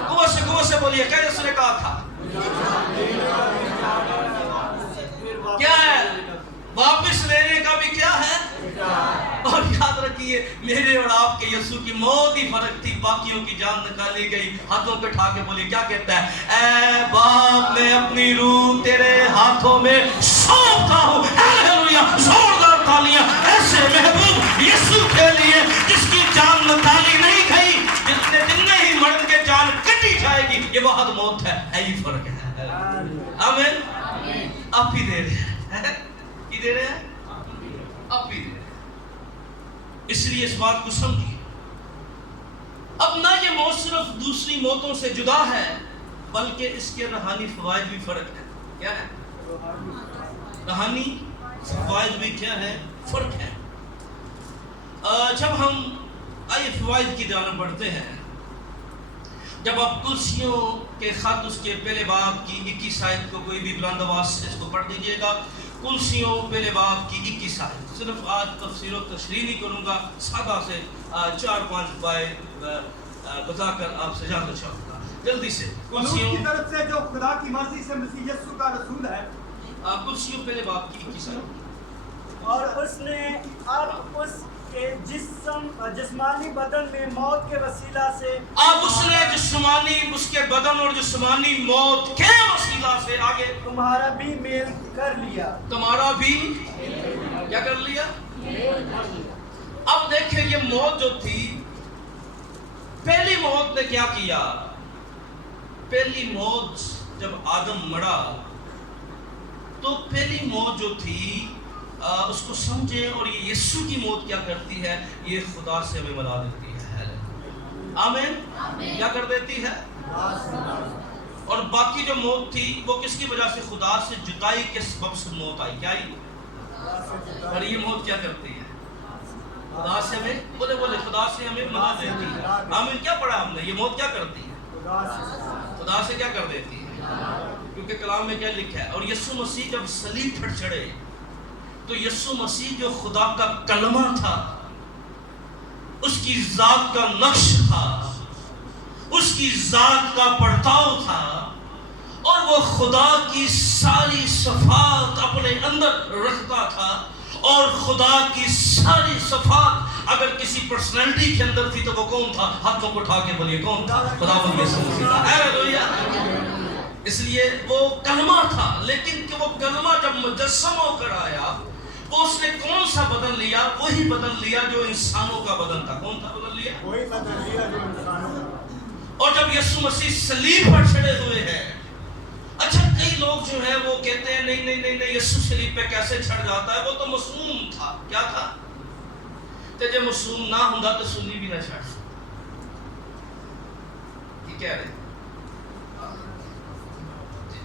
قوت سے بولیے. کیا یسوع نے کہا تھا؟ کیا ہے؟ واپس لینے کا بھی کیا ہے؟ اور یاد رکھیے میرے اور آپ کے یسوع کی موت ہی فرق تھی، باقیوں کی جان نکالی گئی. ہاتھوں پہ اٹھا کے بولیے. کیا کہتا ہے؟ اے باپ میں اپنی روح تیرے ہاتھوں میں سونپتا ہوں. ہاللویا! زوردار تالیاں ایسے محبوب یسوع کے لیے جس کی جان نکالی نہیں گئی، جس نے دن میں ہی مرن کے جان کٹی جائے گی. یہ بہت موت ہے. یہی فرق ہے. آمین. آپ ہی دے رہے ہیں، کی دے رہے ہیں؟ آپ ہی دے رہے ہیں. اس لیے اس بات کو سمجھیے. اب نہ یہ موت صرف دوسری موتوں سے جدا ہے بلکہ اس کے روحانی فوائد بھی فرق ہے. کیا ہے؟ روحانی فوائد بھی کیا ہے؟ فرق ہے. جب ہم آئیے فوائد کی جانب بڑھتے ہیں. جب آپ کلسیوں کے خط اس کے پہلے باب کی 21 آیت کو کوئی بھی بلند آواز سے اس کو پڑھ دیجئے گا. کلسیوں پہلے باب کی 21 آیت. صرف آج تفسیر و تشریح نہیں کروں گا، سادہ سے 4-5 بات بتا کر آپ سے جانا چاہوں گا جلدی سے. کلسیوں کی طرف سے جو خدا کی مرضی سے مسیح یسوع کا رسول ہے. کلسیوں پہلے باب کی 21 آیت. اور اس نے اب اس کے جسمانی بدن میں موت کے وسیلہ سے اب اس نے جسمانی اس کے بدن اور جسمانی موت کے وسیلہ سے آگے تمہارا بھی میل کر لیا. تمہارا بھی کیا کر لیا؟ اب دیکھیں یہ موت جو تھی، پہلی موت نے کیا کیا؟ پہلی موت جب آدم مڑا تو پہلی موت جو تھی اس کو سمجھیں، اور یہ یسوع کی موت کیا کرتی ہے؟ یہ خدا سے ہمیں ملا دیتی ہے. آمین. کیا کر دیتی ہے؟ اور باقی جو موت تھی وہ کس کی وجہ سے؟ خدا سے جدائی کے سبب سے موت آئی. کیا آئی؟ اور یہ موت کیا کرتی ہے؟ خدا سے ہمیں بولے خدا سے ہمیں ملا دیتی ہے. آمین. کیا پڑھا ہم نے؟ یہ موت کیا کرتی ہے؟ خدا سے کیا کر دیتی ہے؟ کیونکہ کلام میں کیا لکھا ہے؟ اور یسوع مسیح جب صلیب پر چڑھے تو یسوع مسیح جو خدا کا کلمہ تھا، اس کی ذات کا نقش تھا، اس کی ذات کا پرتاؤ تھا، اور وہ خدا کی ساری صفات اپنے اندر رکھتا تھا. اور خدا کی ساری صفات اگر کسی پرسنالٹی کے اندر تھی تو وہ کون تھا؟ ہاتھوں کو اٹھا کے بولیے کون تھا؟ خداوند یسوع مسیح تھا. ہاللیلویہ. اس لیے وہ کلمہ تھا، لیکن کہ وہ کلمہ جب مجسم ہو کر آیا تو اس نے کون سا بدن لیا؟ وہی بدن لیا جو انسانوں کا بدن تھا. کون تھا بدن لیا؟ وہی بدن لیا جو انسانوں کا. اور جب یسوع مسیح صلیب پر چڑھے ہوئے ہیں، اچھا کئی لوگ جو ہے وہ کہتے ہیں نہیں یسوع صلیب پہ کیسے چڑھ جاتا ہے؟ وہ تو معصوم تھا. کیا تھا؟ تو جب معصوم نہ ہوندا تو صلیب بھی نہ چڑھ. یہ کہہ رہے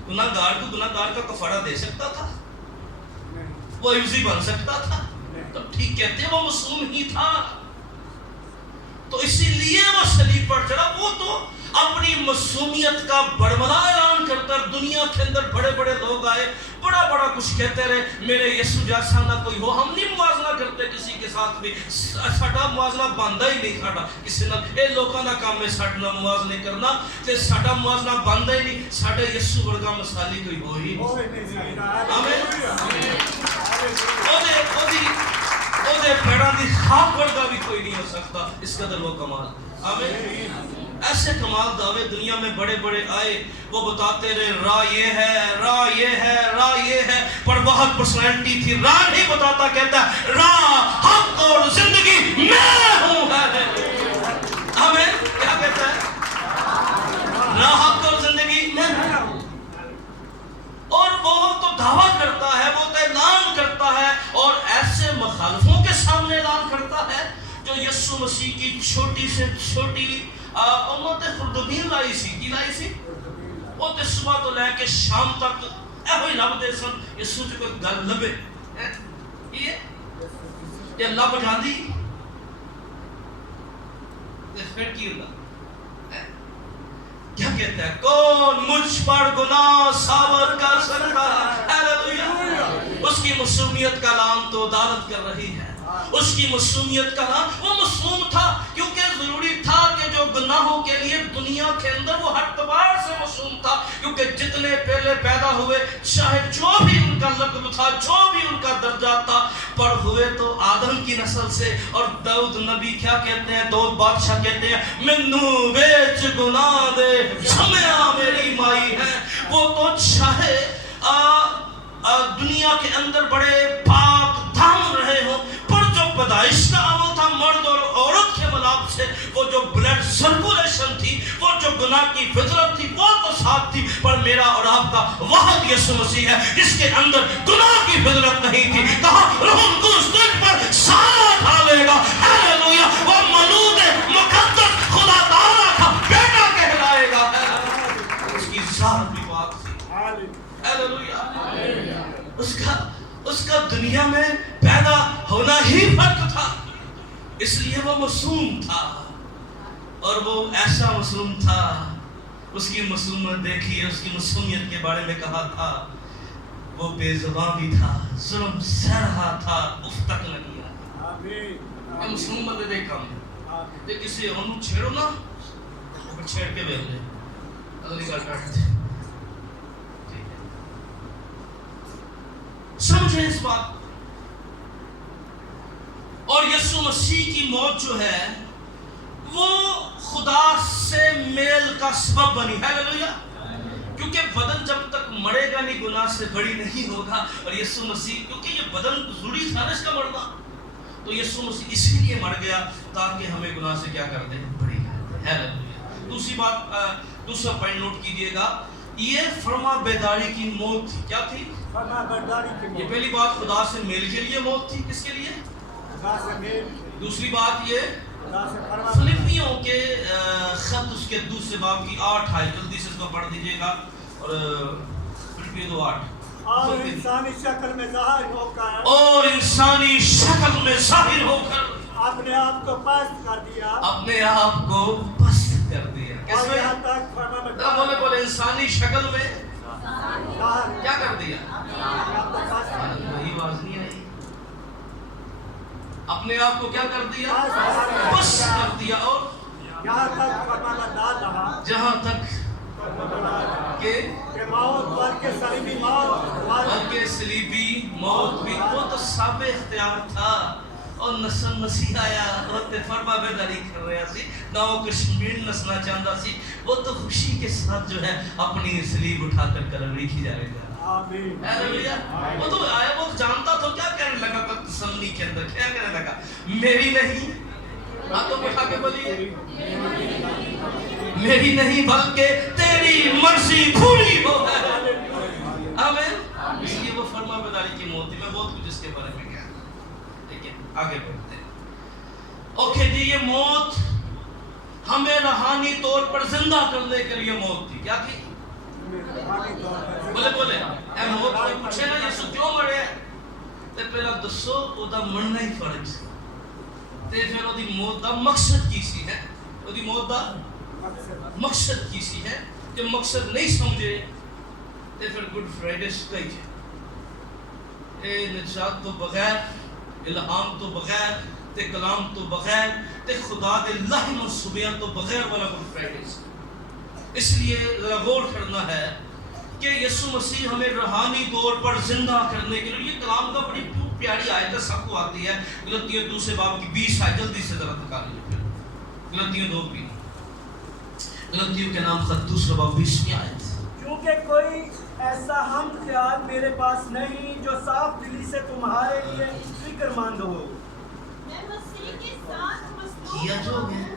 گناہگار کو گناہگار کا کفارہ دے سکتا تھا؟ وہ عوضی بن سکتا تھا؟ تو ٹھیک کہتے ہیں وہ معصوم ہی تھا، تو اسی لیے وہ صلیب پر چڑھا. وہ تو اپنی معصومیت کا بڑبڑا اعلان کرتا. دنیا کے اندر بڑے بڑے لوگ آئے، بڑا بڑا کچھ کہتے رہے، میرے یسوع جیسا نہ کوئی ہو. ہم نہیں موازنہ کرتے کسی کے ساتھ بھی، ساڈا موازنہ بنتا ہی نہیں. ساڈا کسی نال اے لوکاں دا کام ہے ساڈے نال موازنے کرنا، تے ساڈا موازنہ بنتا ہی نہیں. ساڈے یسوع ورگا مثالی کوئی ہو ہی نہیں. آمین. اودے پیڑاں دی خاک ورگا بھی کوئی نہیں ہو سکتا. اس قدر وہ کمال. آمین. ایسے کمال دعوے دنیا میں بڑے بڑے آئے، وہ بتاتے رہے راہ یہ ہے، راہ یہ ہے، راہ یہ ہے، پر بہت پرسنالٹی تھی. راہ نہیں بتاتا، کہتا ہے راہ حق اور زندگی میں ہوں. آمین. کیا کہتا ہے؟ راہ حق اور زندگی میں ہوں. اور وہ تو دعویٰ کرتا ہے، وہ تو اعلان کرتا ہے، اور ایسے مخالفوں کے سامنے اعلان کرتا ہے جو یسوع مسیح کی چھوٹی سے چھوٹی امت خردبین لائی سی. کی لائی سی؟ وہ تو صبح تو لے کے شام تک ایہو ہی لبدے سن. یسوع جو کوئی گل لبے یہ لب جاندی پھر کی ہوگا؟ کیا کہتا ہے؟ کون مجھ پر گناہ ثابت کر سکتا ہے؟ ہاللیلویہ. اس کی معصومیت کا نام تو عدالت کر رہی ہے. اس کی معصومیت کا نام، وہ معصوم تھا کیونکہ ضروری تھا کہ جو گناہوں کے لیے دنیا کے اندر وہ ہر اعتبار سے معصوم تھا. کیونکہ جتنے پہلے پیدا ہوئے، چاہے جو بھی ان کا لقب تھا، جو بھی ان کا درجہ تھا، پر ہوئے تو آدم کی نسل سے. اور داؤد نبی کیا کہتے ہیں؟ داؤد بادشاہ کہتے ہیں مینوں ویچ گناہ دے جمیا میری مائی ہے. وہ تو چاہے دنیا کے اندر بڑے پاک دامن رہے ہوں، پر جو پیدائش کا عمل تھا مرد اور عورت کے ملاپ سے، وہ جو بلڈ سرکولیشن تھی، وہ جو گناہ کی فطرت تھی، وہ تو ساتھ تھی. پر میرا اور آپ کا واحد یسوع مسیح ہے جس کے اندر گناہ کی فطرت نہیں تھی. کہا روح القدس تجھ پر سایہ ڈالے گا. ہاللیلویہ. وہ مولود مقدس خدا تعالیٰ کا بیٹا کہلائے گا. اس کی ذات بھی پاک تھی. ہاللیلویہ. اس کا دنیا میں پیدا ہونا ہی فرق تھا. اس لیے وہ معصوم تھا، اور وہ ایسا معصوم تھا. اس کی معصومیت دیکھیے، اس کی معصومیت کے بارے میں کہا تھا وہ بے زبان بھی تھا، ظلم سہ رہا تھا، اف تک نہ کیا. یہ معصوم بندے دے کام ہے. جے کسی اور چھیڑو نا وہ چھیڑ کے بیل لے، اگلی گل کاٹ دے. سمجھیں اس بات. اور یسوع مسیح کی موت جو ہے وہ خدا سے میل کا سبب بنی. ہیلیلویا. کیونکہ بدن جب تک مرے گا نہیں گناہ سے بڑی نہیں ہوگا. اور یسوع مسیح کیونکہ یہ بدن ضروری تھا نا اس کا مرنا, تو یسوع مسیح اسی لیے مر گیا تاکہ ہمیں گناہ سے کیا کر دے, بڑی کر دے. ہیلیلویا. دوسری بات, دوسرا پوائنٹ نوٹ کیجئے گا, یہ فرما بیداری کی موت تھی. کیا تھی؟ فرما برداری کی موت. یہ پہلی بات خدا سے میل کے لیے موت تھی. کس کے لیے؟ خدا سے میل. دوسری بات یہ خدا سے فرما. فلپیوں کے خط اس کے دوسرے باب کی 8 آیت, جلدی سے اس کو پڑھ دیجئے گا. اور فلپیوں 2:8. اور انسانی شکل میں ظاہر ہو کر, اور انسانی شکل میں ظاہر ہو کر اپنے آپ کو پست کر دیا. اپنے آپ کو پست کر دیا. کس اور میں؟ یہاں تک فرما برداری. بولے بولے انسانی شکل میں ظاہر کیا کر دیا؟ اپنے آپ کو پست کر دیا. وہی آواز نہیں آئی. اپنے آپ کو کیا کر دیا؟ پست پست کر دیا. اور یہاں تک فرما بردار رہا جہاں تک کہ موت بلکہ صلیبی موت, بلکہ صلیبی موت بھی, وہ تو صاحب اختیار تھا. اور نسل مسیح آیا اور تے فرما بیداری کر رہا سی نہ, وہ کشمیر نسنا چاہتا سی, وہ تو خوشی کے ساتھ جو ہے اپنی صلیب اٹھا کر کلوری کی جا رہے تھا. آمین. ہیلیلویا. وہ تو آیا, وہ جانتا تو کیا کہنے لگا تسلی کے اندر, کیا کہنے لگا, میری نہیں, ہاتھوں کو اٹھا کے بولیے, میری نہیں بلکہ تیری مرضی پوری ہو. آمین. اس لیے وہ فرما بیداری کی موت تھی. میں بہت کچھ اس کے بارے میں کہا, لیکن آگے بڑھتے ہیں. اوکے جی, یہ موت ہمیں روحانی طور پر زندہ کرنے کے لیے موت تھی. کیا تھی؟ بولے بولے اے موت کوئی پوچھے نا یسوع کیوں مرے, تے پہلا دسو او دا مرنا ہی فرض سی, تے پھر او دی موت دا مقصد کی سی ہے, او دی موت دا مقصد کی سی ہے. کہ مقصد نہیں سمجھے تے پھر گڈ فرائیڈے سکائی جائے. اے نجات تو بغیر, الہام تو بغیر, تے کلام تو بغیر, تے خدا دے لاہ منصوبیاں تو بغیر والا گڈ فرائیڈے. اس لیے ذرا غور کرنا ہے کہ یسوع مسیح ہمیں روحانی طور پر زندہ کرنے کے لیے, یہ کلام کا بڑی پیاری آیت ہے, سب کو آتی ہے. غلطیوں 2 باب کی 20 آیت, جلدی سے ذرا نکال لیجیے. غلطیوں 2:20, غلطیوں کے نام خط 2 باب 20 آیت. کیونکہ کوئی ایسا ہم خیال میرے پاس نہیں جو صاف دلی سے تمہارے لیے فکر مند ہو. میں مسیح کے ساتھ مصلوب کیا جو ہوا ہے ہوں.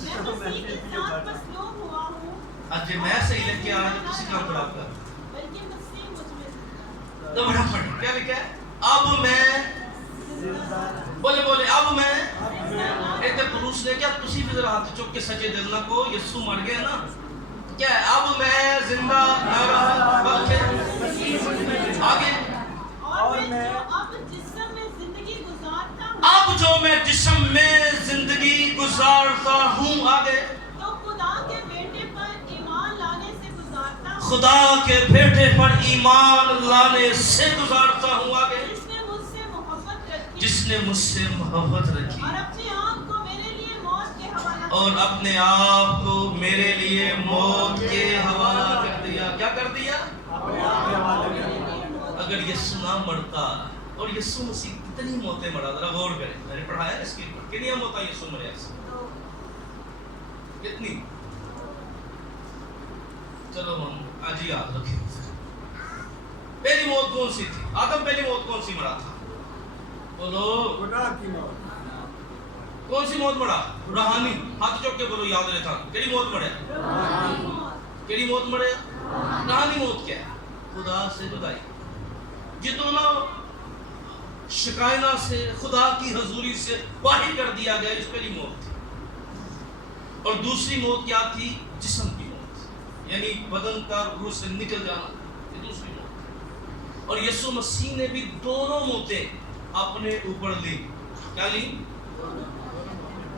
میں مسیح کے ساتھ مصلوب ہوا ہوں. اج میں صحیح لکھ کے آ رہا ہوں, کسی کام خراب کر بلکہ مسیح مجھ میں تو بڑا پڑھ کیا لکھا ہے, اب میں, بولے بولے اب میں. ایک پروس نے کیا تسی بھی ذرا ہاتھ چوک کے سچے دل نہ کو, یسوع مر گیا نا, کیا ہے, اب میں زندہ نہ رہا بلکہ آگے, اور میں اب جسم میں زندگی گزارتا ہوں. اب جو میں جسم میں زندگی گزارتا ہوں, آگے, تو خدا کے بیٹے پر ایمان لانے سے گزارتا ہوں. خدا کے بیٹے پر ایمان لانے سے گزارتا ہوں. آگے, جس نے مجھ سے محبت رکھی, جس نے مجھ سے محبت رکھی اور اپنے آپ کو میرے لیے موت کے حوالہ اور اپنے آپ کو میرے لیے موت کے حوالہ کر دیا. کیا کر دیا؟ اگر یسوع نہ مرتا, اور یسوع مسیح کتنی موتیں مرا, ذرا غور کریں, میں نے پڑھایا اس کی کتنی موتیں یسوع مرے, کتنی, چلو ہم آج ہی یاد رکھیں. پہلی موت کون سی تھی؟ آدم پہلی موت کون سی مرا تھا؟ بولو, گناہ کی موت. کون سی موت مرا؟ روحانی. ہاتھ چوک کے بولو, یاد رہتا. کیڑی موت مرے؟ کیڑی موت مرے؟ روحانی موت کیا ہے؟ خدا سے جدائی. جتنا شکاینا سے, خدا کی حضوری سے باہر کر دیا گیا, اس پہلی موت تھی. اور دوسری موت کیا تھی؟ جسم کی موت, یعنی بدن کا روح سے نکل جانا, یہ دوسری موت. اور یسوع مسیح نے بھی دونوں موتیں اپنے اوپر لی. کیا لی؟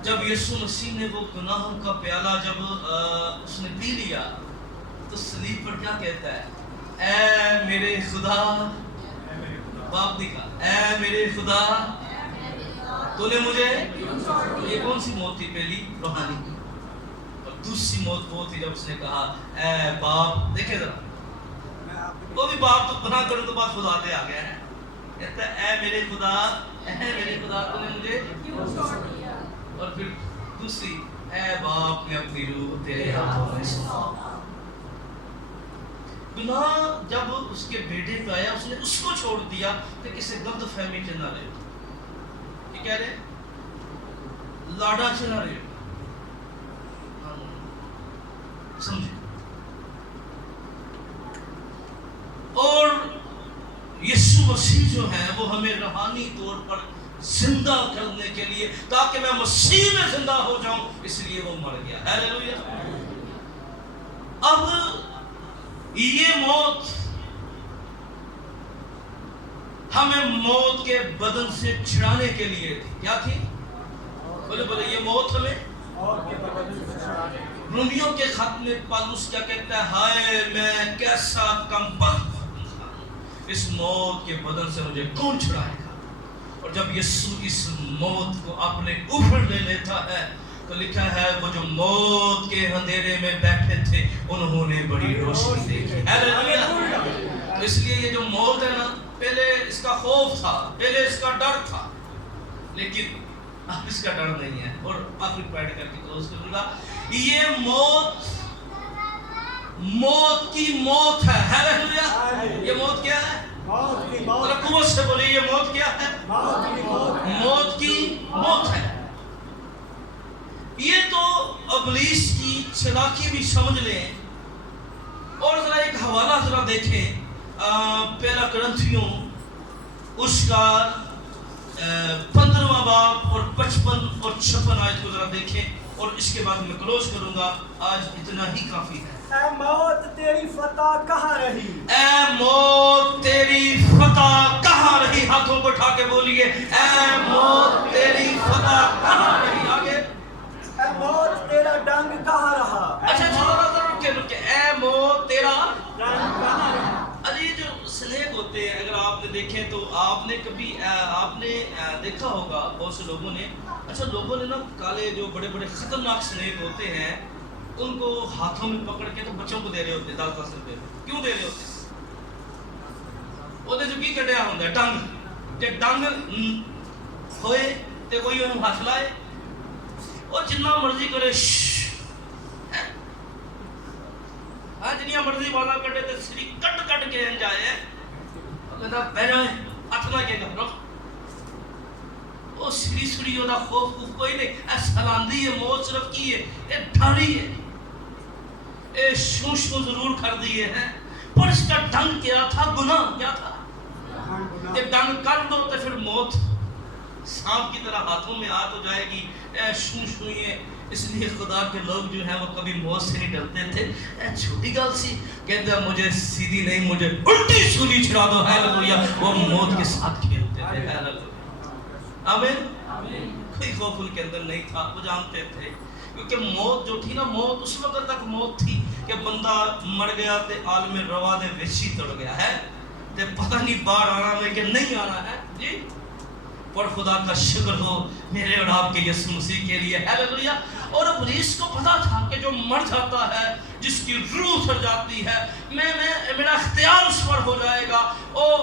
جب یسوع مسیح نے وہ گناہوں کا پیالہ جب اس نے پی لیا, تو صلیب پر کیا کہتا ہے؟ اے میرے خدا, باپ نے کہا اے میرے خدا تو نے مجھے, یہ کون سی موت تھی؟ پہلی روحانی. اور دوسری موت وہ تھی جب اس نے کہا اے باپ. دیکھیں ذرا, وہ بھی باپ تو گناہ کرنے تو بعد خدا دے آ گیا ہے, کہتا ہے اے میرے خدا تو نے مجھے کیوں چھوڑ دیا؟ اور پھر دوسری اے باپ نے اپنی روح تیرے ہاتھوں میں سونپا. گناہ جب اس کے بیٹے پہ آیا اس نے اس کو چھوڑ دیا کہ کسی غلط فہمی کے نہ رہے. یہ کہہ رہے لاڈا چلا رہے سمجھے. اور یسوع مسیح جو ہے وہ ہمیں روحانی طور پر زندہ کرنے کے لیے تاکہ میں مسیح میں زندہ ہو جاؤں اس لیے وہ مر گیا. ہیلیلویا. اب یہ موت ہمیں موت کے بدن سے چھڑانے کے لیے تھی. کیا تھی؟ بولے یہ موت ہمیں رومیوں کے خط میں پالوس کیا کہتا ہے ہائے میں کیسا کمبخت اس موت کے بدن سے مجھے کون چھڑائے گا. اور جب یسوع اس موت کو اپنے اوپر لے لیتا ہے تو لکھا ہے وہ جو موت کے اندھیرے میں بیٹھے تھے انہوں نے بڑی روشنی دیکھی. ہیلیلویا. اس لیے یہ جو موت ہے نا پہلے اس کا خوف تھا, پہلے اس کا ڈر تھا, لیکن اب اس کا ڈر نہیں ہے. اور آخری پوائنٹ کر کے کلوز کروں گا. یہ موت کی موت ہے. ہیلیلویا. یہ موت کیا ہے؟ ذرا قوت سے بولیے یہ موت کیا ہے؟ موت کی موت ہے. یہ تو ابلیس کی چلاکی بھی سمجھ لیں. اور ذرا ایک حوالہ ذرا دیکھیں پہلا کرنتھیوں اس کا 15واں باب اور 55 اور 56 آیت کو ذرا دیکھیں اور اس کے بعد میں کلوز کروں گا. آج اتنا ہی کافی ہے. اے موت تیری فتح کہاں رہی؟ اے موت تیری فتح کہاں رہی؟ ہاتھوں کو اٹھا کے بولیے اے موت تیری فتح کہاں رہی. آگے اے موت تیرا ڈنگ کہاں رہا؟ اچھا رکے اے موت تیرا ڈنگ کہاں رہا؟ ارے یہ جو سلیب ہوتے ہیں اگر آپ نے دیکھیں تو آپ نے کبھی دیکھا ہوگا بہت سے لوگوں نے. اچھا لوگوں نے نا کالے جو بڑے بڑے خطرناک سلیب ہوتے ہیں ان کو ہاتھوں میں پکڑ کے تو بچوں کو دے رہے ہوتے 10-10 روپے. کیوں دے رہے ہوتے؟ وہ جو کی کٹیا ہوتا ہے ڈنگ. کہ ڈنگ ہوئے تو کوئی ہاتھ لائے اور جنہ مرضی کرے جنیا مرضی والا کٹے تو سری کٹ کے جائے کہتا بہ جائے ہاتھ نہ کے گھبرو. وہ سری جو خوف کوئی نہیں. اے سلاندی ہے موت صرف کی ہے اے ڈھاری ہے اے شوں ضرور کر دیے ہیں پر اس کا ڈنگ کیا تھا؟ گناہ. کیا تھا؟ کہ ڈنگ کر دو تو پھر موت سانپ کی طرح ہاتھوں میں آ تو جائے گی. اے شوں یہ اس لیے خدا کے لوگ جو ہیں وہ کبھی موت سے نہیں ڈرتے تھے. اے چھوٹی گل سی کہتے ہیں مجھے سیدھی نہیں مجھے الٹی سولی چھڑا دو. ہیلیلویا. وہ موت کے ساتھ کھیلتے تھے. ہیلیلویا. آمین. کوئی خوف ان کے اندر نہیں تھا. وہ جانتے تھے کیونکہ موت جو تھی نا موت اس وقت تک موت تھی کہ بندہ مر گیا تے عالم روا دے وچ تڑ گیا ہے تے پتہ نہیں باہر آنا ہے کہ نہیں آنا ہے. جی پر خدا کا شکر ہو میرے اور آپ کے یسوع مسیح کے لیے. ہیلیلویا. اور ابلیس کو پتا تھا کہ جو مر جاتا ہے جس کی روح اتر جاتی ہے میرا اختیار اس پر ہو جائے گا اور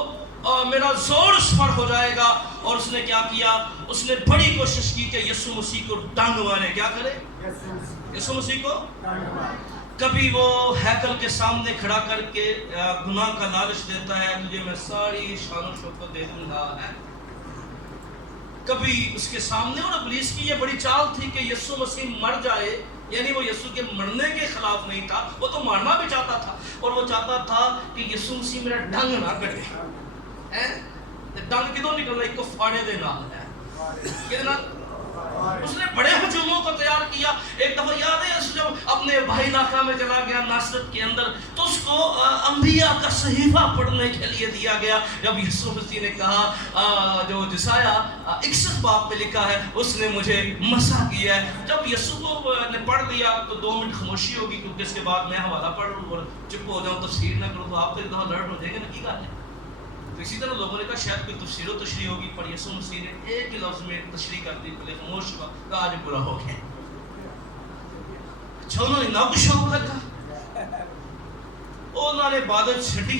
میرا زور اس پر ہو جائے گا. اور اس نے کیا کیا؟ اس نے بڑی کوشش کی کہ یسوع مسیح کو ڈنگ مارے. کیا کرے؟ یسوع مسیح کو کبھی وہ ہیکل کے سامنے کھڑا کر کے گناہ کا لالچ دیتا ہے تجھے میں ساری شان و شوکت دے دوں گا. کبھی اس کے سامنے. اور ابلیس کی یہ بڑی چال تھی کہ یسوع مسیح مر جائے. یعنی وہ یسوع کے مرنے کے خلاف نہیں تھا, وہ تو مارنا بھی چاہتا تھا اور وہ چاہتا تھا کہ یسوع مسیح میرا ڈنگ نہ کٹے. ڈنگ کدوں نکلنا ایک کو فاڑے دے نال ہے کتنا. اس نے بڑے ہجوموں کو تیار کیا. ایک دفعہ یاد ہے جب اپنے بھائی علاقہ میں چلا گیا ناصرت کے اندر تو اس کو انبیاء کا صحیفہ پڑھنے کے لیے دیا گیا. جب یسوع مسیح نے کہا جو جسایا 61 باب میں لکھا ہے اس نے مجھے مسح کیا ہے. جب یسوع کو نے پڑھ لیا تو 2 منٹ خاموشی ہوگی کیونکہ اس کے بعد میں حوالہ پڑھ لوں اور چپ ہو جاؤں تفسیر نہ کروں تو آپ تو ایک دفعہ لرن ہو جائے گا نا. کی بات ہے. تو اسی طرح لوگوں نے کہا شاید کوئی تفسیر و تشریح ہوگی پر یسوع مسیح نے ایک ہی لفظ میں تشریح کر دی. پہلے خاموش ہوا کہ آج پورا ہو گیا. اچھا انہوں نے نہ کچھ شوق لگا. انہوں نے عبادت چھٹی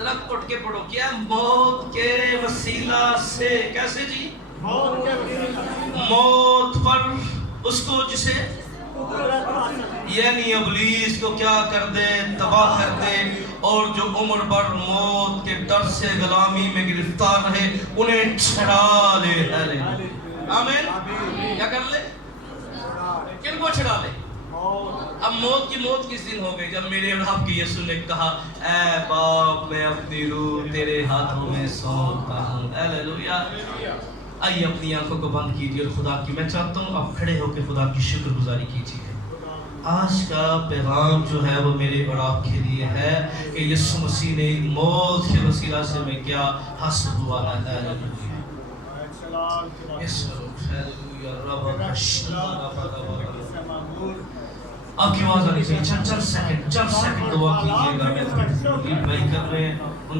ذرا اٹھ کے پڑھو کیا موت کے وسیلہ سے کیسے جی موت پر اس کو جسے یعنی ابلیس کو کیا کر دے تباہ کر دے اور جو عمر بھر موت کے ڈر سے غلامی میں گرفتار رہے انہیں چھڑا لے آمین کیا کر لے کن کو چھڑا لے اب موت کس دن ہو گئی جب میرے اور آپ کی یسوع نے کہا اے باپ میں اپنی روح تیرے ہاتھوں میں سونپتا ہوں ہیلیلویا آئیے اپنی آنکھوں کو بند کیجیے اور خدا کی میں چاہتا ہوں آپ کھڑے ہو کے خدا کی شکر گزاری کیجیے آج کا پیغام جو ہے وہ میرے اور آپ کے لیے ہے کہ یسوع مسیح نے موت کے وسیلہ سے میں کیا حاصل ہوا ہے آپ کی آواز آنی چاہیے چند سیکنڈ دعا کیجیے گا میں کر رہے ہیں